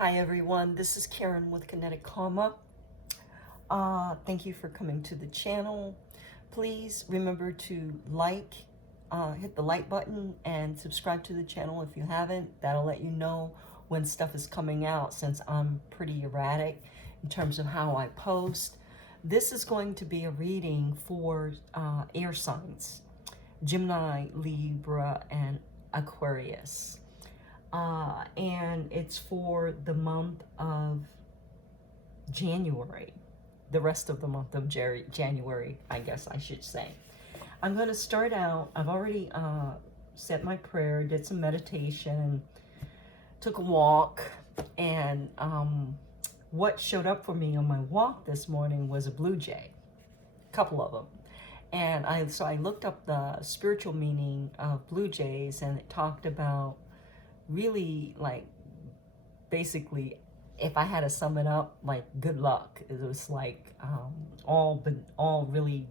Hi everyone, this is Karen with Kinetic Karma. Thank you for coming to the channel. Please remember to hit the like button and subscribe to the channel if you haven't. That'll let you know when stuff is coming out, since I'm pretty erratic in terms of how I post. This is going to be a reading for air signs: Gemini, Libra, and Aquarius. And it's for the month of January, the rest of the month of January, I guess I should say. I'm going to start out. I've already said my prayer, did some meditation, took a walk, and what showed up for me on my walk this morning was a blue jay, a couple of them. And I looked up the spiritual meaning of blue jays, and it talked about really, like, basically, if I had to sum it up, like, good luck. It was like all really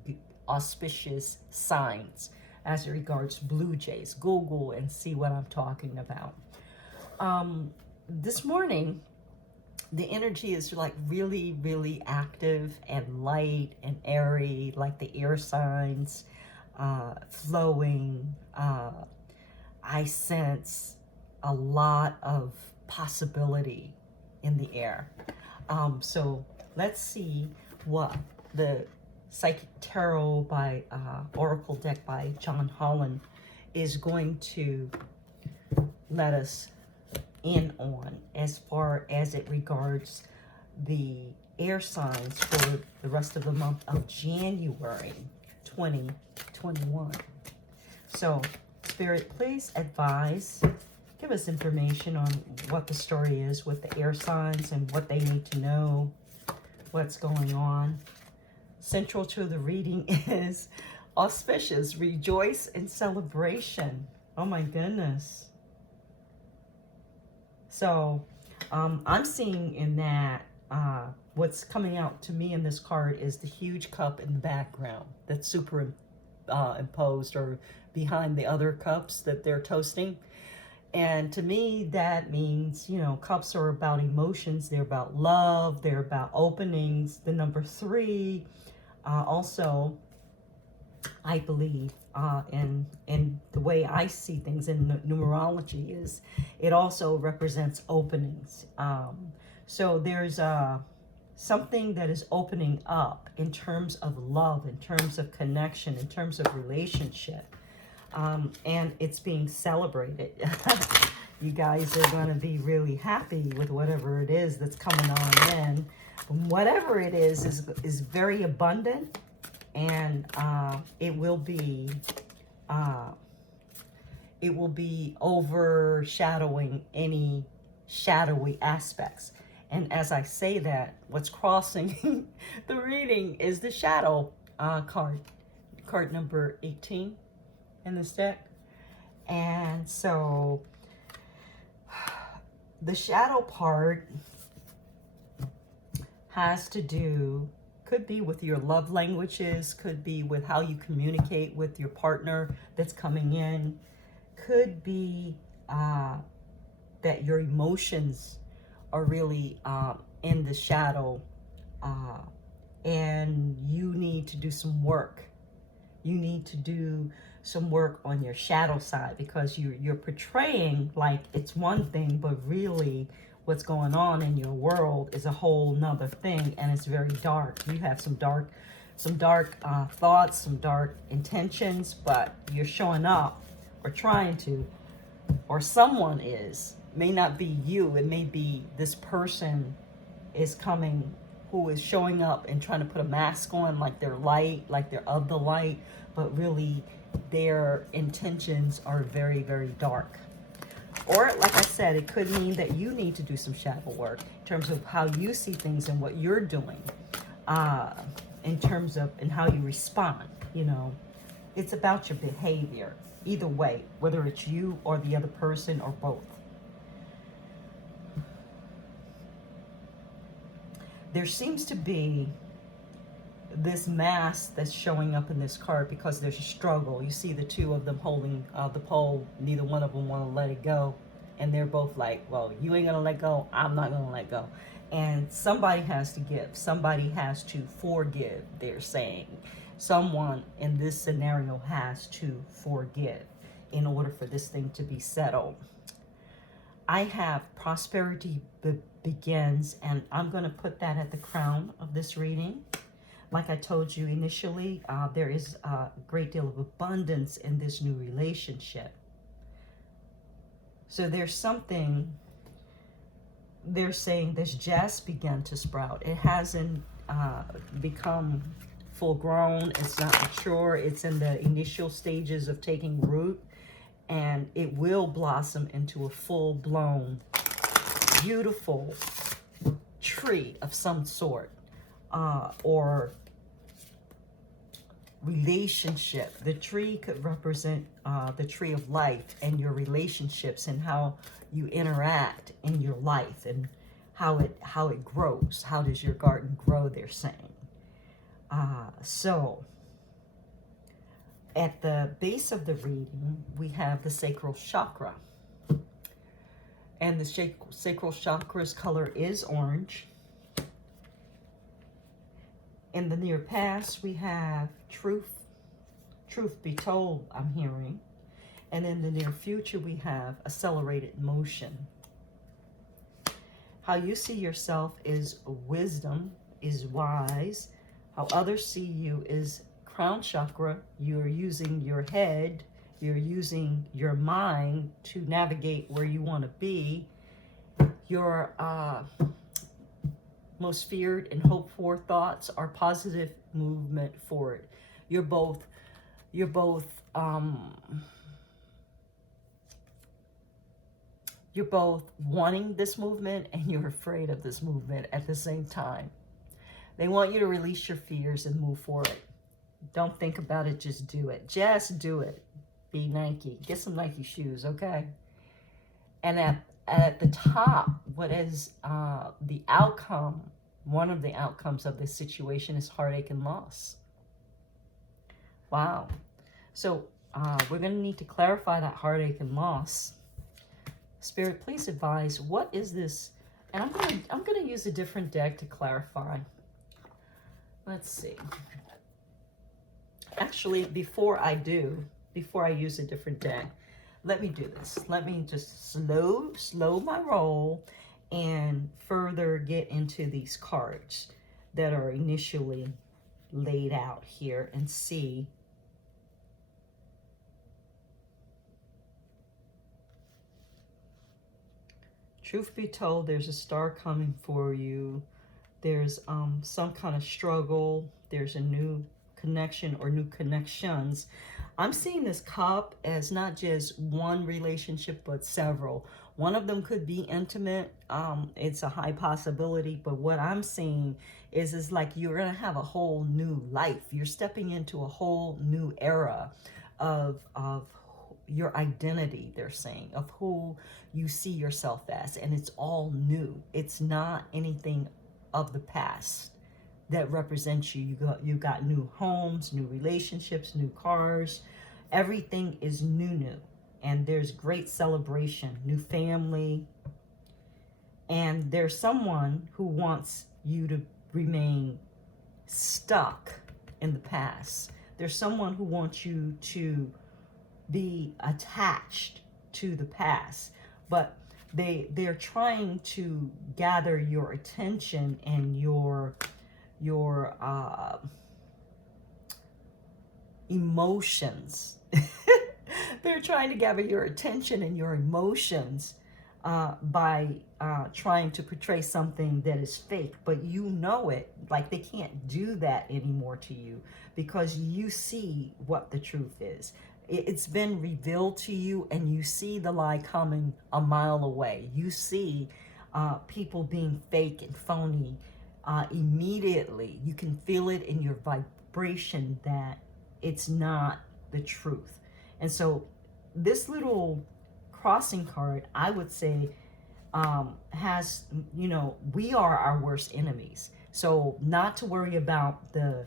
auspicious signs as it regards blue jays. Google and see what I'm talking about. This morning, the energy is like really active and light and airy, like the air signs, flowing. I sense a lot of possibility in the air. So let's see what the Psychic Tarot by Oracle deck by John Holland is going to let us in on as far as it regards the air signs for the rest of the month of January 2021. So, Spirit, please advise, give us information on what the story is with the air signs and what they need to know, what's going on. Central to the reading is auspicious, rejoice and celebration. Oh my goodness. So I'm seeing in that what's coming out to me in this card is the huge cup in the background that's superimposed or behind the other cups that they're toasting. And to me, that means, you know, cups are about emotions. They're about love. They're about openings. The number 3, also, I believe, in the way I see things in numerology, is it also represents openings. So there's something that is opening up in terms of love, in terms of connection, in terms of relationship. And it's being celebrated. You guys are going to be really happy with whatever it is that's coming on in. Whatever it is very abundant, and it will be overshadowing any shadowy aspects. And as I say that, what's crossing the reading is the shadow card number 18 in this deck. And so the shadow part has to do, could be with your love languages, could be with how you communicate with your partner that's coming in, could be that your emotions are really in the shadow, and you need to do some work. You need to do some work on your shadow side, because you're portraying like it's one thing, but really what's going on in your world is a whole nother thing, and it's very dark. You have some dark thoughts, some dark intentions, but you're showing up, or trying to, or someone is, may not be you, it may be this person is coming who is showing up and trying to put a mask on, like they're light, like they're of the light, but really their intentions are very dark. Or, like I said, it could mean that you need to do some shadow work in terms of how you see things and what you're doing, in terms of, and how you respond. You know, it's about your behavior, either way, whether it's you or the other person or both. There seems to be this mask that's showing up in this card because there's a struggle. You see the two of them holding the pole. Neither one of them want to let it go. And they're both like, well, you ain't gonna let go, I'm not gonna let go. And somebody has to give, somebody has to forgive, they're saying. Someone in this scenario has to forgive in order for this thing to be settled. I have prosperity begins, and I'm going to put that at the crown of this reading. Like I told you initially, there is a great deal of abundance in this new relationship. So there's something, they're saying this just began to sprout. It hasn't become full grown. It's not mature. It's in the initial stages of taking root. And it will blossom into a full-blown, beautiful tree of some sort, or relationship. The tree could represent the tree of life and your relationships and how you interact in your life and how it grows. How does your garden grow, they're saying. So at the base of the reading, we have the sacral chakra. And the sacral chakra's color is orange. In the near past, we have truth be told, I'm hearing. And in the near future, we have accelerated motion. How you see yourself is wisdom, is wise. How others see you is crown chakra. You're using your head, you're using your mind to navigate where you want to be. Your most feared and hoped for thoughts are positive movement forward. You're both wanting this movement and you're afraid of this movement at the same time. They want you to release your fears and move forward. Don't think about it, just do it. Just do it. Be Nike. Get some Nike shoes, okay? And at the top, what is the outcome, one of the outcomes of this situation is heartache and loss. Wow. So we're going to need to clarify that heartache and loss. Spirit, please advise, what is this? And I'm going to use a different deck to clarify. Let's see. Actually, before I use a different deck, let me do this. Let me just slow my roll and further get into these cards that are initially laid out here and see. Truth be told, there's a star coming for you. There's some kind of struggle. There's a new connection or new connections. I'm seeing this cup as not just one relationship, but several. One of them could be intimate. It's a high possibility, but what I'm seeing is like you're gonna have a whole new life. You're stepping into a whole new era of your identity, they're saying, of who you see yourself as, and it's all new. It's not anything of the past that represents you. You got new homes, new relationships, new cars. Everything is new. And there's great celebration, new family. And there's someone who wants you to remain stuck in the past. There's someone who wants you to be attached to the past. But they're trying to gather your attention and your emotions. They're trying to gather your attention and your emotions by trying to portray something that is fake, but you know it. Like, they can't do that anymore to you because you see what the truth is. It's been revealed to you, and you see the lie coming a mile away. You see people being fake and phony immediately. You can feel it in your vibration that it's not the truth. And so this little crossing card, I would say, has, we are our worst enemies. So not to worry about the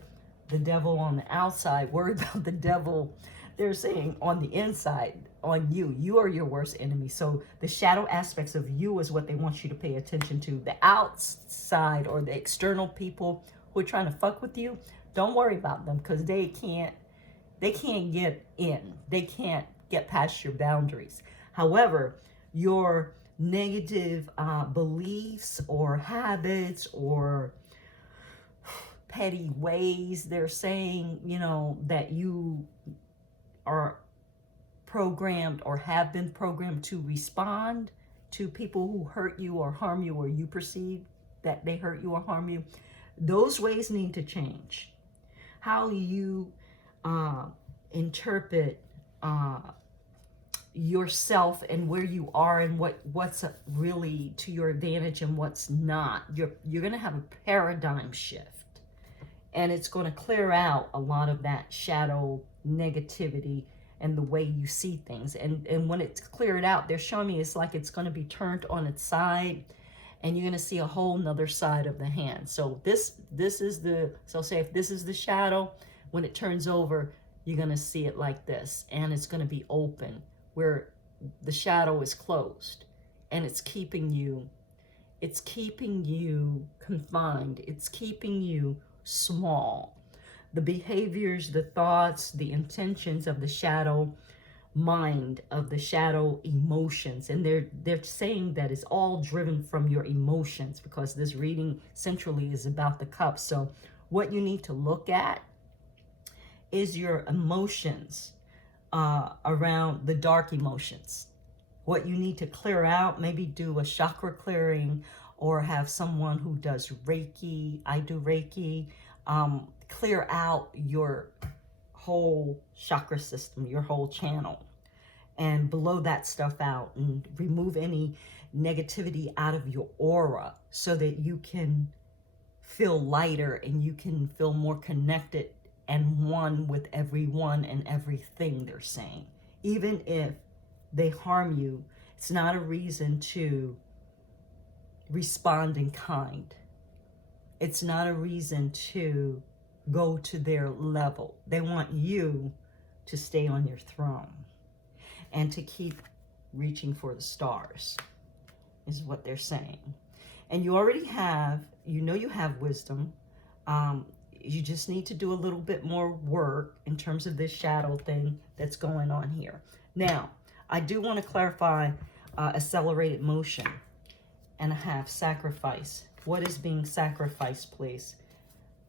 devil on the outside, worry about the devil, they're saying, on the inside. on you. You are your worst enemy. So the shadow aspects of you is what they want you to pay attention to. The outside or the external people who are trying to fuck with you, don't worry about them, because they can't get in. They can't get past your boundaries. However, your negative beliefs or habits or petty ways, they're saying, you know, that you are programmed or have been programmed to respond to people who hurt you or harm you, or you perceive that they hurt you or harm you. Those ways need to change. How you interpret yourself and where you are and what's really to your advantage and what's not. You're going to have a paradigm shift, and it's going to clear out a lot of that shadow negativity and the way you see things. And when it's cleared out, they're showing me it's like it's going to be turned on its side, and you're going to see a whole nother side of the hand. So this is the, so say if this is the shadow, when it turns over, you're going to see it like this, and it's going to be open where the shadow is closed, and it's keeping you confined. It's keeping you small. The behaviors, the thoughts, the intentions of the shadow mind, of the shadow emotions, and they're saying that it's all driven from your emotions, because this reading centrally is about the cups. So what you need to look at is your emotions around the dark emotions. What you need to clear out, maybe do a chakra clearing, or have someone who does Reiki. I do Reiki. Clear out your whole chakra system, your whole channel, and blow that stuff out and remove any negativity out of your aura, so that you can feel lighter and you can feel more connected and one with everyone and everything they're saying. Even if they harm you, it's not a reason to respond in kind. It's not a reason to go to their level. They want you to stay on your throne and to keep reaching for the stars, is what they're saying. And you already have, you know, you have wisdom. You just need to do a little bit more work in terms of this shadow thing that's going on here. Now, I do want to clarify accelerated motion, and I have sacrifice. What is being sacrificed, please?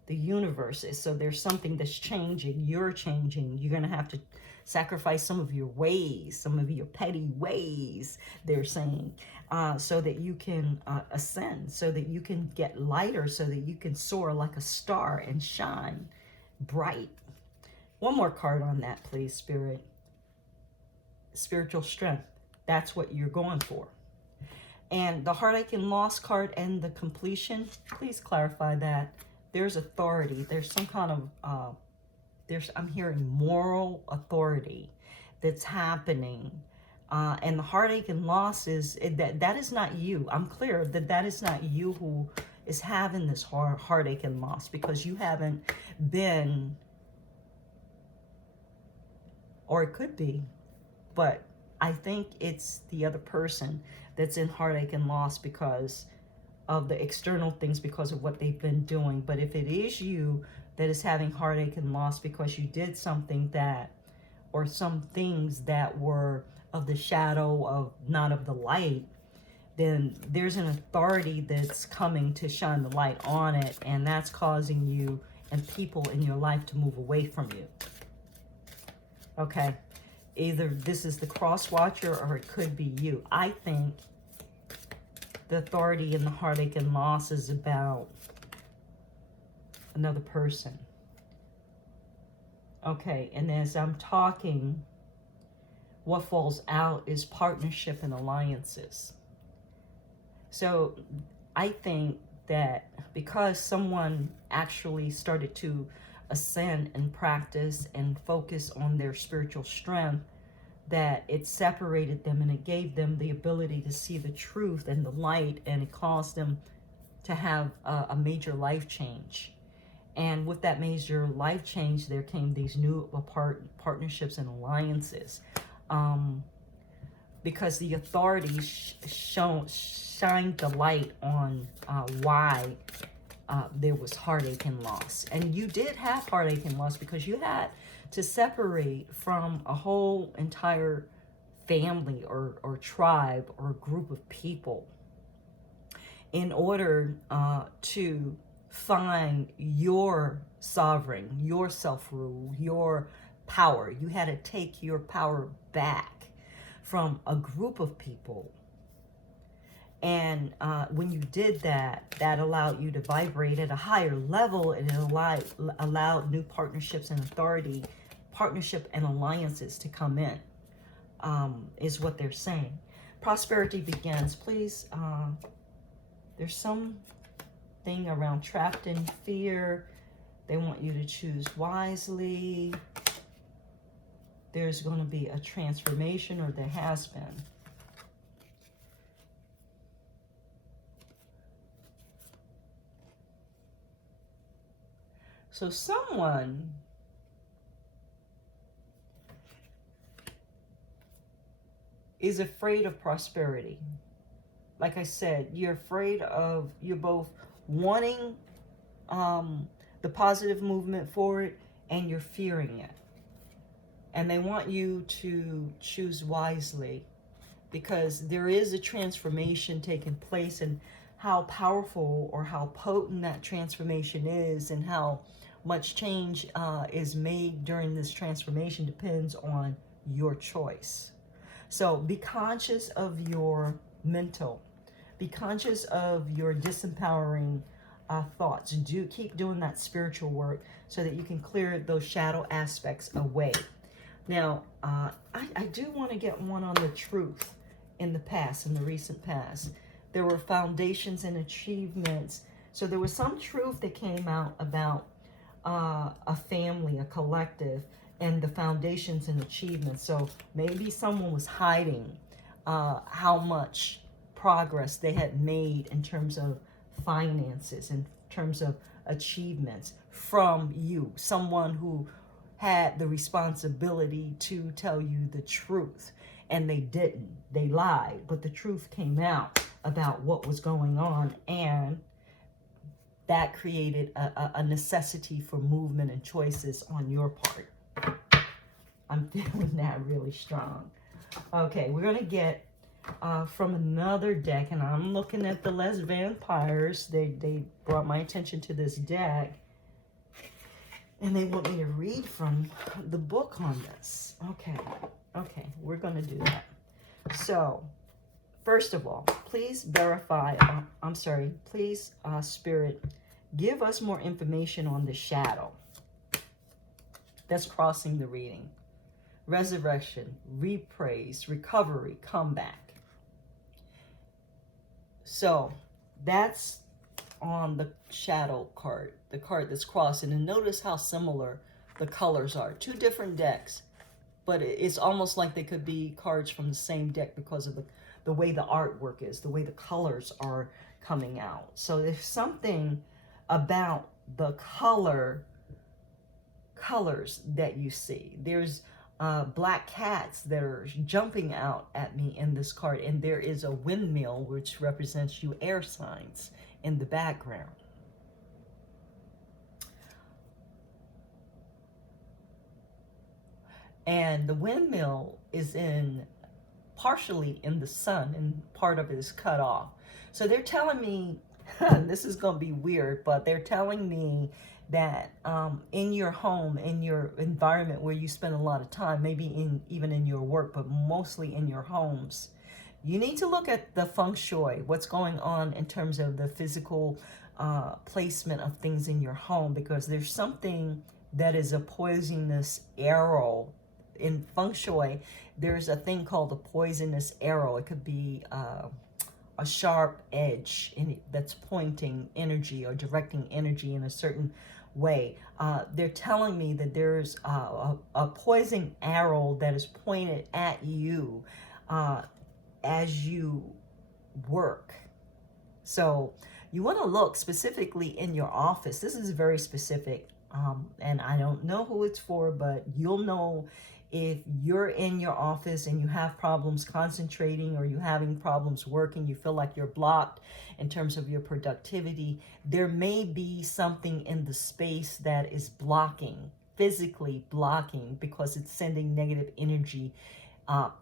The universe is, so there's something that's changing. You're changing. You're going to have to sacrifice some of your ways, some of your petty ways, they're saying, so that you can ascend, so that you can get lighter, so that you can soar like a star and shine bright. One more card on that, please, Spirit. Spiritual strength. That's what you're going for. And the heartache and loss card and the completion, please clarify that. There's authority. There's some kind of, I'm hearing moral authority that's happening. And the heartache and loss is, that is not you. I'm clear that is not you who is having this heartache and loss, because you haven't been, or it could be, but I think it's the other person that's in heartache and loss because of the external things, because of what they've been doing. But if it is you that is having heartache and loss because you did something that, or some things that were of the shadow, of not of the light, then there's an authority that's coming to shine the light on it, and that's causing you and people in your life to move away from you. Okay, either this is the cross watcher or it could be you. I think the authority in the heartache and loss is about another person. Okay, and as I'm talking, what falls out is partnership and alliances. So I think that because someone actually started to ascend and practice and focus on their spiritual strength, that it separated them and it gave them the ability to see the truth and the light, and it caused them to have a major life change. And with that major life change, there came these new partnerships and alliances. because the authorities shined the light on why there was heartache and loss. And you did have heartache and loss because you had to separate from a whole entire family or tribe or group of people in order to find your sovereign, your self-rule, your power. You had to take your power back from a group of people. And when you did that, that allowed you to vibrate at a higher level, and it allowed new partnerships and authority, partnership and alliances to come in, is what they're saying. Prosperity begins. Please, there's something around trapped in fear. They want you to choose wisely. There's going to be a transformation, or there has been. So someone is afraid of prosperity. Like I said, you're both wanting the positive movement forward, and you're fearing it. And they want you to choose wisely, because there is a transformation taking place, and how powerful or how potent that transformation is and how much change is made during this transformation depends on your choice. So be conscious of your mental. Be conscious of your disempowering thoughts. Keep doing that spiritual work so that you can clear those shadow aspects away. Now, I do want to get one on the truth in the past, in the recent past. There were foundations and achievements. So there was some truth that came out about a family, a collective, and the foundations and achievements. So maybe someone was hiding how much progress they had made in terms of finances, in terms of achievements from you, someone who had the responsibility to tell you the truth, and they didn't. They lied, but the truth came out about what was going on, and that created a necessity for movement and choices on your part. I'm feeling that really strong. Okay, we're going to get from another deck, and I'm looking at the Les Vampires. They brought my attention to this deck, and they want me to read from the book on this. Okay, we're going to do that. So, first of all, please verify, please, Spirit, give us more information on the shadow that's crossing the reading. Resurrection, repraise, recovery, comeback. So that's on the shadow card, the card that's crossing. And notice how similar the colors are. Two different decks, but it's almost like they could be cards from the same deck because of the way the artwork is, the way the colors are coming out. So there's something about the colors that you see. There's black cats that are jumping out at me in this card, and there is a windmill which represents you air signs in the background. And the windmill is partially in the sun, and part of it is cut off. So they're telling me, this is going to be weird, but they're telling me that in your home, in your environment where you spend a lot of time, maybe even in your work, but mostly in your homes, you need to look at the feng shui, what's going on in terms of the physical placement of things in your home, because there's something that is a poisonous arrow. In feng shui, there's a thing called a poisonous arrow. It could be a sharp edge that's pointing energy or directing energy in a certain way. They're telling me that there's a poison arrow that is pointed at you as you work. So you want to look specifically in your office. This is very specific, and I don't know who it's for, but you'll know If you're in your office and you have problems concentrating, or you're having problems working, you feel like you're blocked in terms of your productivity, there may be something in the space that is blocking, physically blocking, because it's sending negative energy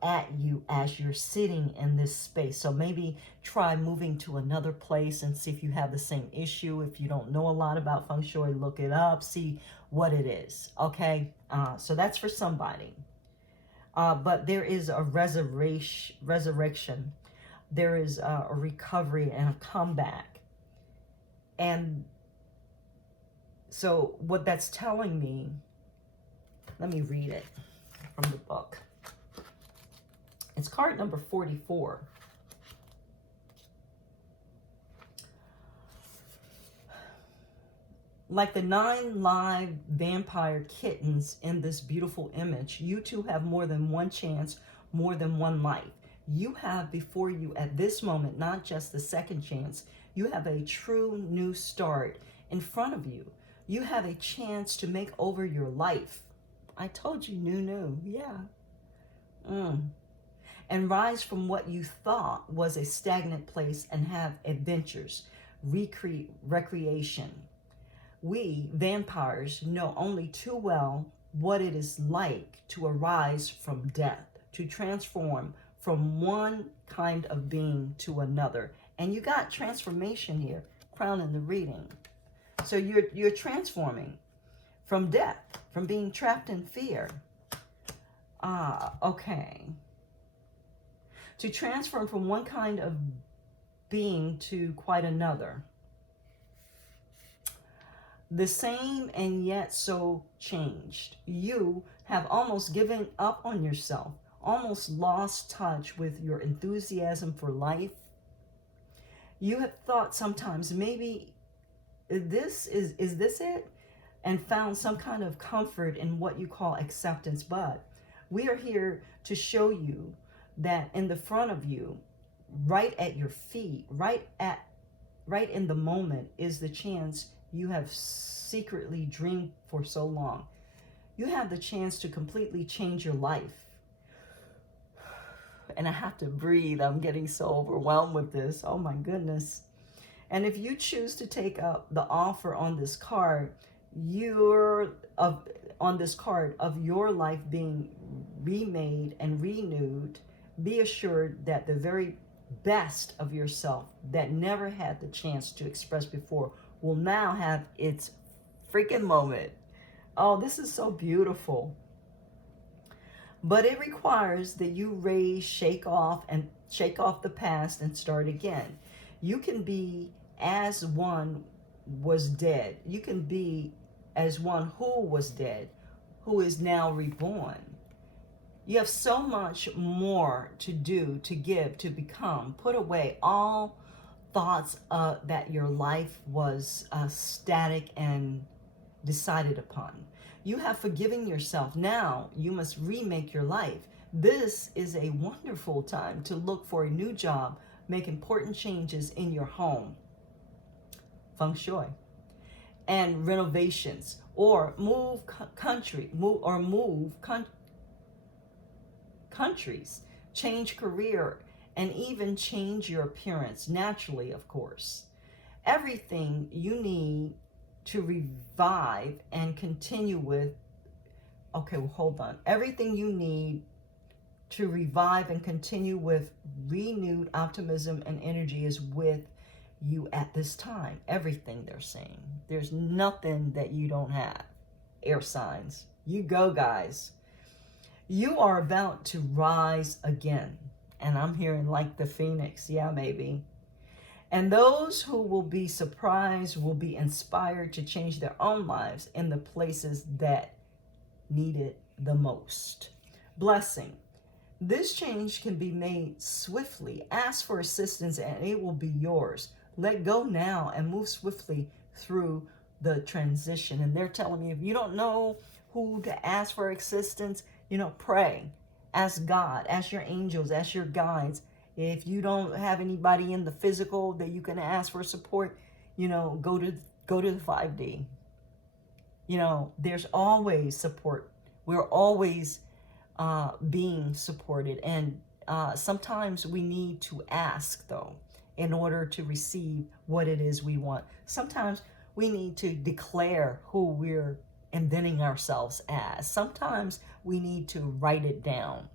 at you as you're sitting in this space. So maybe try moving to another place and see if you have the same issue. If you don't know a lot about feng shui, look it up, see what it is. Okay, so that's for somebody. But there is a resurrection. There is a recovery and a comeback. And so what that's telling me, let me read it from the book. It's card number 44. Like the 9 live vampire kittens in this beautiful image, you two have more than one chance, more than one life. You have before you at this moment, not just the second chance, you have a true new start in front of you. You have a chance to make over your life. I told you, new, yeah. And rise from what you thought was a stagnant place and have adventures, recreation. We, vampires, know only too well what it is like to arise from death, to transform from one kind of being to another. And you got transformation here, crown in the reading. So you're transforming from death, from being trapped in fear. Okay. To transform from one kind of being to quite another. The same and yet so changed. You have almost given up on yourself, almost lost touch with your enthusiasm for life. You have thought sometimes, maybe this is this it? And found some kind of comfort in what you call acceptance. But we are here to show you that in the front of you, right at your feet, right in the moment, is the chance you have secretly dreamed for so long. You have the chance to completely change your life. And I have to breathe. I'm getting so overwhelmed with this. Oh my goodness. And if you choose to take up the offer on this card, on this card of your life being remade and renewed, be assured that the very best of yourself that never had the chance to express before will now have its freaking moment. Oh, this is so beautiful. But it requires that you shake off the past and start again. You can be as one was dead. You can be as one who was dead, who is now reborn. You have so much more to do, to give, to become. Put away all thoughts that your life was static and decided upon. You have forgiven yourself. Now you must remake your life. This is a wonderful time to look for a new job, make important changes in your home, feng shui, and renovations, or move countries, change career, and even change your appearance naturally, of course. Everything you need to revive and continue with, everything you need to revive and continue with renewed optimism and energy is with you at this time. Everything, they're saying. There's nothing that you don't have. Air signs. You go, guys. You are about to rise again. And I'm hearing like the phoenix. Yeah, maybe. And those who will be surprised will be inspired to change their own lives in the places that need it the most. Blessing. This change can be made swiftly. Ask for assistance and it will be yours. Let go now and move swiftly through the transition. And they're telling me, if you don't know who to ask for assistance, pray. Ask God, ask your angels, ask your guides. If you don't have anybody in the physical that you can ask for support, go to the 5D. There's always support. We're always being supported. And sometimes we need to ask, though, in order to receive what it is we want. Sometimes we need to declare who we're inventing ourselves as. Sometimes we need to write it down.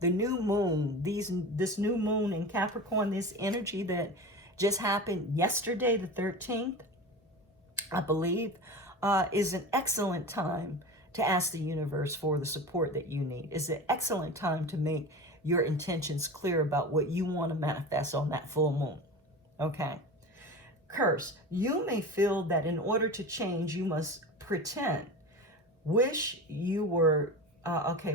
The new moon, this new moon in Capricorn, this energy that just happened yesterday, the 13th, I believe, is an excellent time to ask the universe for the support that you need. It's an excellent time to make your intentions clear about what you want to manifest on that full moon. Okay. Curse. You may feel that in order to change, you must pretend. Wish you were,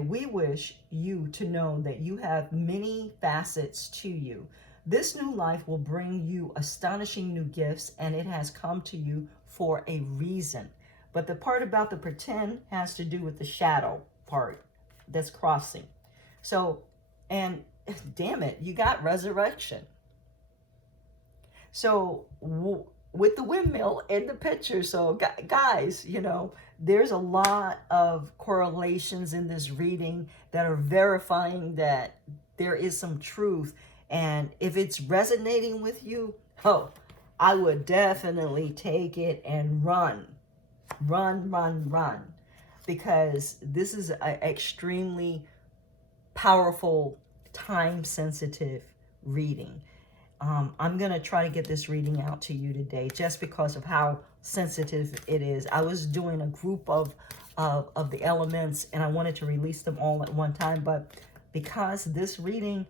we wish you to know that you have many facets to you. This new life will bring you astonishing new gifts, and it has come to you for a reason. But the part about the pretend has to do with the shadow part that's crossing. So, and damn it, you got resurrection. So with the windmill in the picture, so guys, you know, there's a lot of correlations in this reading that are verifying that there is some truth. And if it's resonating with you, I would definitely take it and run, because this is an extremely powerful, time-sensitive reading. I'm going to try to get this reading out to you today just because of how sensitive it is. I was doing a group of the elements, and I wanted to release them all at one time, but because this reading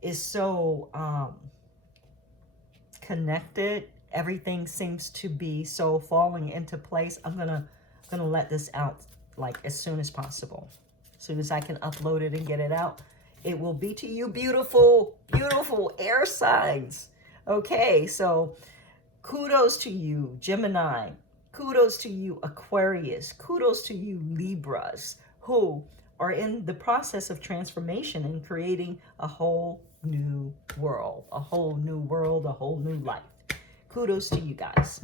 is so connected, everything seems to be so falling into place. I'm gonna let this out like as soon as possible. As soon as I can upload it and get it out, it will be to you, beautiful, beautiful air signs. Okay, so kudos to you, Gemini. Kudos to you, Aquarius. Kudos to you, Libras, who are in the process of transformation and creating a whole new world, a whole new world, a whole new life. Kudos to you guys.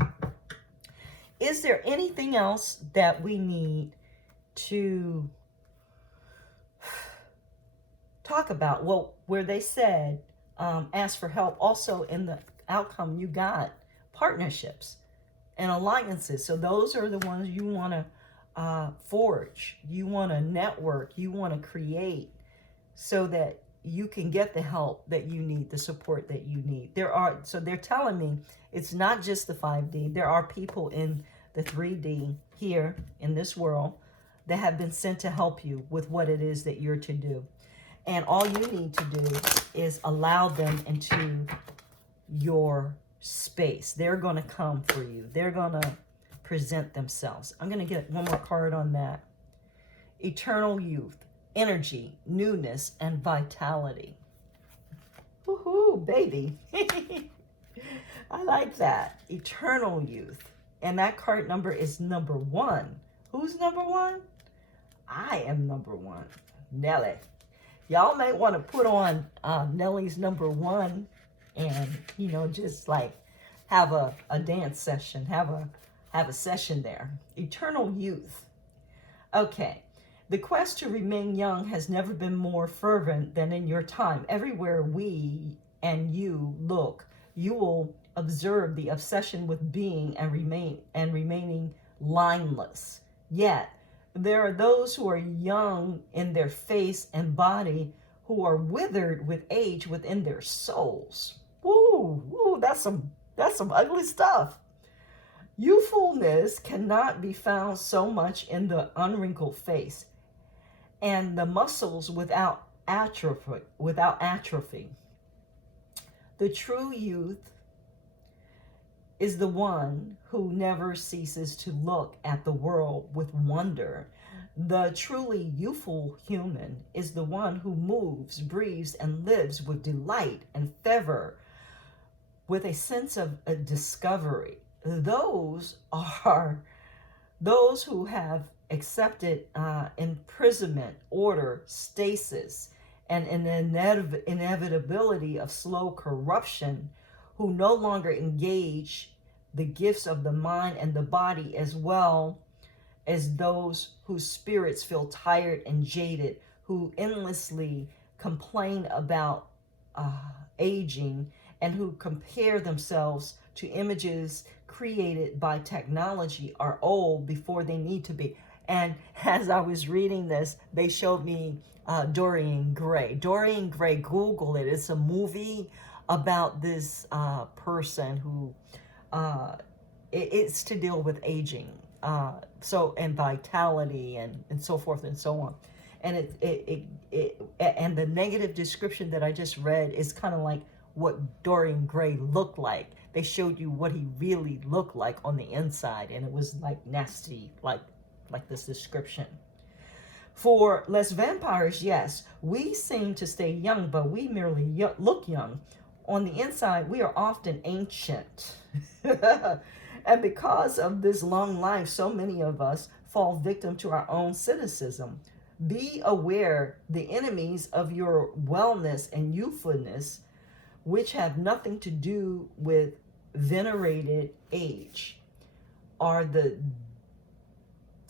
Is there anything else that we need to talk about? Well, where they said, ask for help. Also in the outcome, you got partnerships and alliances. So those are the ones you want to forge. You want to network. You want to create so that you can get the help that you need, the support that you need. So they're telling me it's not just the 5D. There are people in the 3D here in this world that have been sent to help you with what it is that you're to do. And all you need to do is allow them into your space. They're going to come for you. They're going to present themselves. I'm going to get one more card on that. Eternal youth, energy, newness, and vitality. Woohoo, baby. I like that. Eternal youth. And that card number is number 1. Who's number 1? I am number 1. Nelly. Y'all may want to put on Nelly's number 1 and, you know, just like have a dance session, have a session there. Eternal youth. Okay. The quest to remain young has never been more fervent than in your time. Everywhere we and you look, you will observe the obsession with being and remaining lineless. Yet, there are those who are young in their face and body who are withered with age within their souls. Woo, that's some ugly stuff. Youthfulness cannot be found so much in the unwrinkled face and the muscles without atrophy. The true youth is the one who never ceases to look at the world with wonder. The truly youthful human is the one who moves, breathes, and lives with delight and fervor, with a sense of a discovery. Those are those who have accepted imprisonment, order, stasis, and an inevitability of slow corruption, who no longer engage the gifts of the mind and the body, as well as those whose spirits feel tired and jaded, who endlessly complain about aging and who compare themselves to images created by technology are old before they need to be. And as I was reading this, they showed me Dorian Gray. Dorian Gray, Google it. It's a movie about this person who, it's to deal with aging, and vitality and so forth and so on. And and the negative description that I just read is kind of like what Dorian Gray looked like. They showed you what he really looked like on the inside, and it was like nasty, like this description. For Les Vampires, yes, we seem to stay young, but we merely look young. On the inside, we are often ancient. And because of this long life, so many of us fall victim to our own cynicism. Be aware the enemies of your wellness and youthfulness, which have nothing to do with venerated age, are the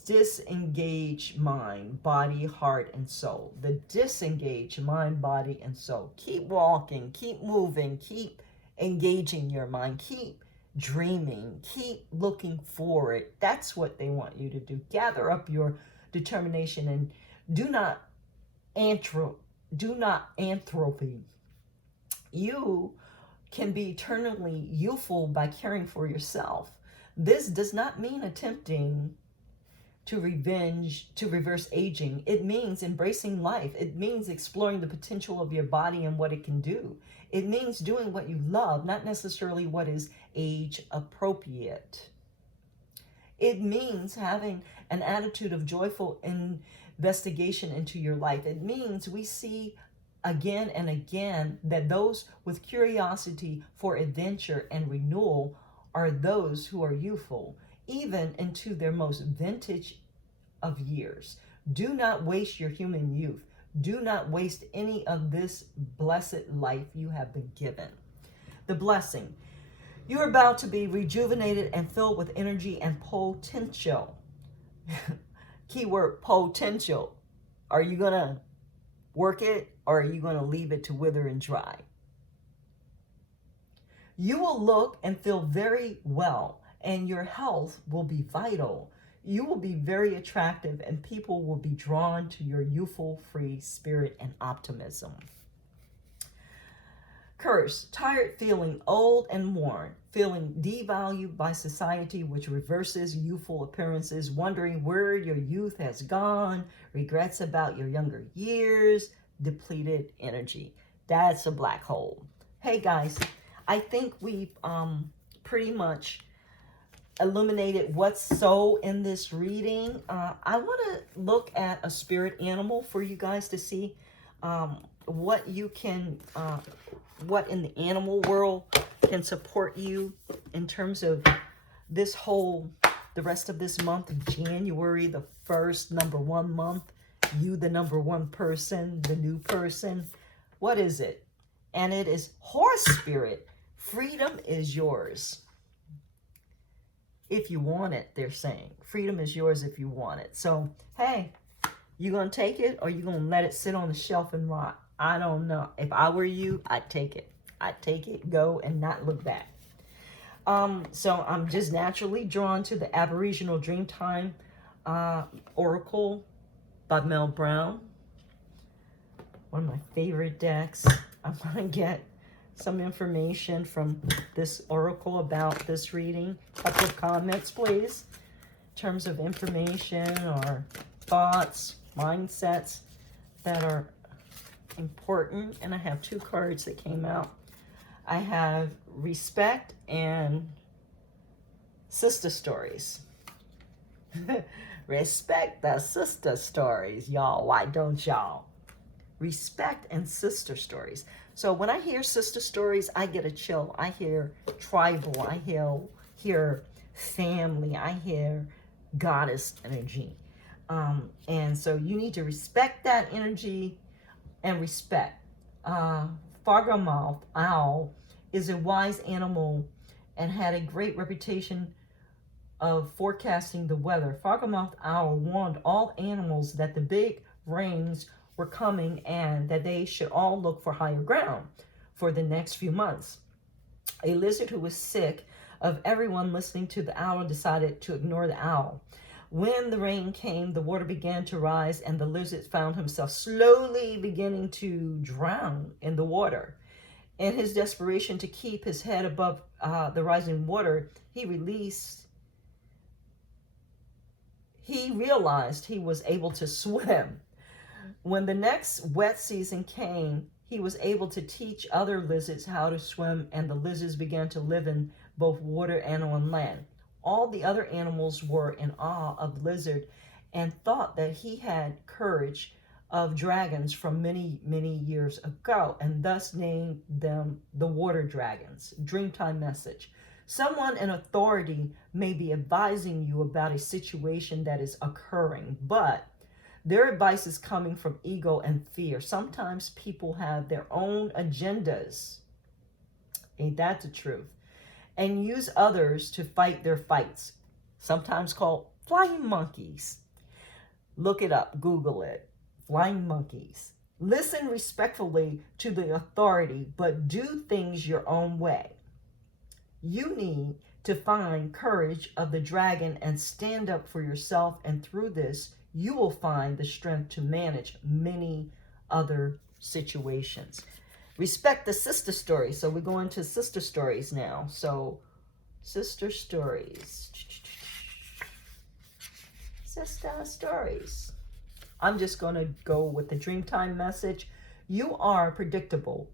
disengaged mind, body, heart, and soul. The disengaged mind, body, and soul. Keep walking, keep moving, keep engaging your mind, keep dreaming, keep looking forward. That's what they want you to do. Gather up your determination and do not entropy. You can be eternally youthful by caring for yourself. This does not mean attempting to reverse aging. It means embracing life. It means exploring the potential of your body and what it can do. It means doing what you love, not necessarily what is age appropriate. It means having an attitude of joyful investigation into your life. It means we see again and again that those with curiosity for adventure and renewal are those who are youthful, even into their most vintage of years. Do not waste your human youth. Do not waste any of this blessed life you have been given. The blessing. You are about to be rejuvenated and filled with energy and potential. Keyword potential. Are you going to work it, or are you going to leave it to wither and dry? You will look and feel very well, and your health will be vital. You will be very attractive, and people will be drawn to your youthful, free spirit and optimism. Curse, tired, feeling old and worn, feeling devalued by society, which reverses youthful appearances, wondering where your youth has gone, regrets about your younger years, depleted energy. That's a black hole. Hey guys, I think we've pretty much illuminated what's so in this reading. I want to look at a spirit animal for you guys to see what you can, what in the animal world can support you in terms of this whole, the rest of this month of January, the first #1 month, you the #1 person, the new person. What is it? And it is horse spirit. Freedom is yours. If you want it, they're saying. Freedom is yours if you want it. So, hey, you going to take it, or you going to let it sit on the shelf and rot? I don't know. If I were you, I'd take it. I'd take it, go, and not look back. So I'm just naturally drawn to the Aboriginal Dreamtime Oracle by Mel Brown. One of my favorite decks. I'm going to get some information from this oracle about this reading. A couple of comments, please, in terms of information or thoughts, mindsets that are important. And I have 2 cards that came out. I have respect and sister stories. Respect the sister stories, y'all. Why don't y'all? Respect and sister stories. So when I hear sister stories, I get a chill. I hear tribal. I hear family. I hear goddess energy. And so you need to respect that energy and respect. Fargamouth owl is a wise animal and had a great reputation of forecasting the weather. Fargamouth owl warned all animals that the big rains were coming and that they should all look for higher ground for the next few months. A lizard who was sick of everyone listening to the owl decided to ignore the owl. When the rain came, the water began to rise, and the lizard found himself slowly beginning to drown in the water. In his desperation to keep his head above the rising water, he realized he was able to swim. When the next wet season came, he was able to teach other lizards how to swim, and the lizards began to live in both water and on land. All the other animals were in awe of the lizard and thought that he had courage of dragons from many, many years ago, and thus named them the water dragons. Dreamtime message. Someone in authority may be advising you about a situation that is occurring, but their advice is coming from ego and fear. Sometimes people have their own agendas. Ain't that the truth? And use others to fight their fights, sometimes called flying monkeys. Look it up, Google it, flying monkeys. Listen respectfully to the authority, but do things your own way. You need to find courage of the dragon and stand up for yourself, and through this, you will find the strength to manage many other situations. Respect the sister story. So we're going to sister stories now. So sister stories. Sister stories. I'm just going to go with the Dreamtime message. You are predictable.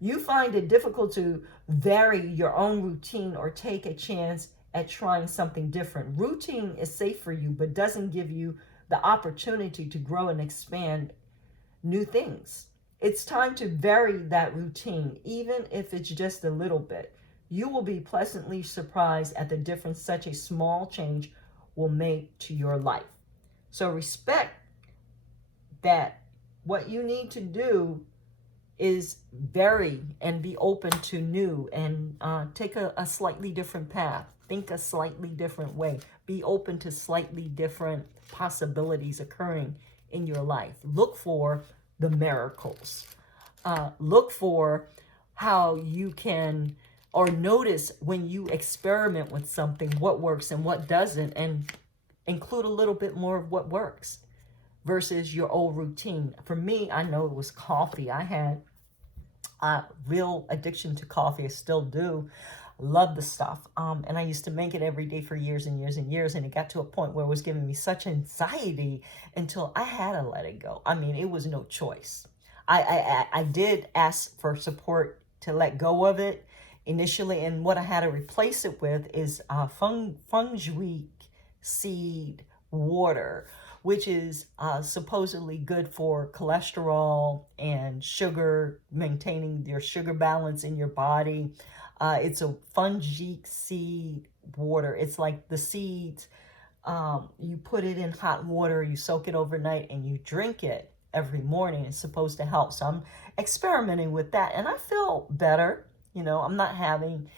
You find it difficult to vary your own routine or take a chance at trying something different. Routine is safe for you, but doesn't give you the opportunity to grow and expand new things. It's time to vary that routine, even if it's just a little bit. You will be pleasantly surprised at the difference such a small change will make to your life. So respect that what you need to do is vary and be open to new and take a slightly different path. Think a slightly different way. Be open to slightly different possibilities occurring in your life. Look for the miracles. Look for how you can, or notice when you experiment with something, what works and what doesn't, and include a little bit more of what works versus your old routine. For me, I know it was coffee. I had a real addiction to coffee. I still do. Love the stuff. And I used to make it every day for years and years and years. And it got to a point where it was giving me such anxiety until I had to let it go. I mean, it was no choice. I did ask for support to let go of it initially. And what I had to replace it with is feng shui seed water, which is supposedly good for cholesterol and sugar, maintaining your sugar balance in your body. It's a fungi seed water. It's like the seeds, you put it in hot water, you soak it overnight, and you drink it every morning. It's supposed to help. So I'm experimenting with that, and I feel better. You know, I'm not having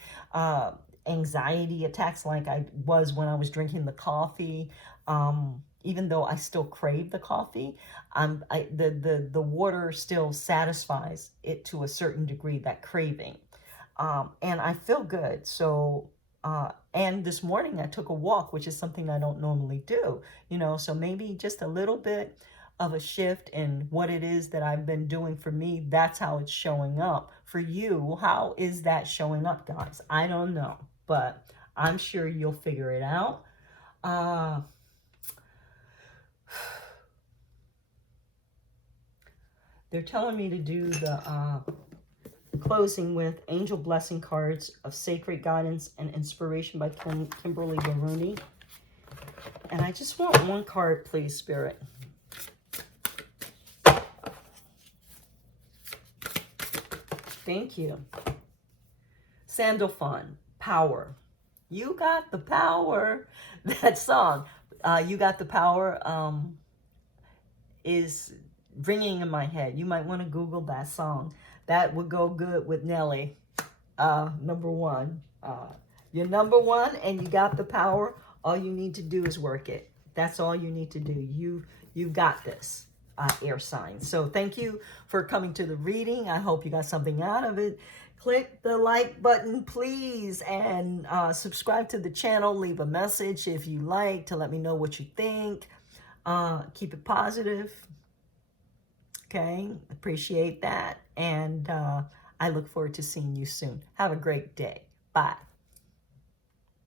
anxiety attacks like I was when I was drinking the coffee. Even though I still crave the coffee, the water still satisfies it to a certain degree, that craving. And I feel good. So, and this morning I took a walk, which is something I don't normally do, you know, so maybe just a little bit of a shift in what it is that I've been doing for me. That's how it's showing up for you. How is that showing up, guys? I don't know, but I'm sure you'll figure it out. They're telling me to do the closing with Angel Blessing Cards of Sacred Guidance and Inspiration by Kimberly Baruni. And I just want one card, please, Spirit. Thank you. Sandalphon, Power. You got the power. That song, You Got the Power, is ringing in my head. You might want to Google that song. That would go good with Nelly. Number one. You're number one and you got the power. All you need to do is work it. That's all you need to do. You've got this. air signs. So thank you for coming to the reading. I hope you got something out of it. Click the like button, please, and subscribe to the channel. Leave a message if you like to let me know what you think. Keep it positive. Okay, appreciate that. And I look forward to seeing you soon. Have a great day. Bye.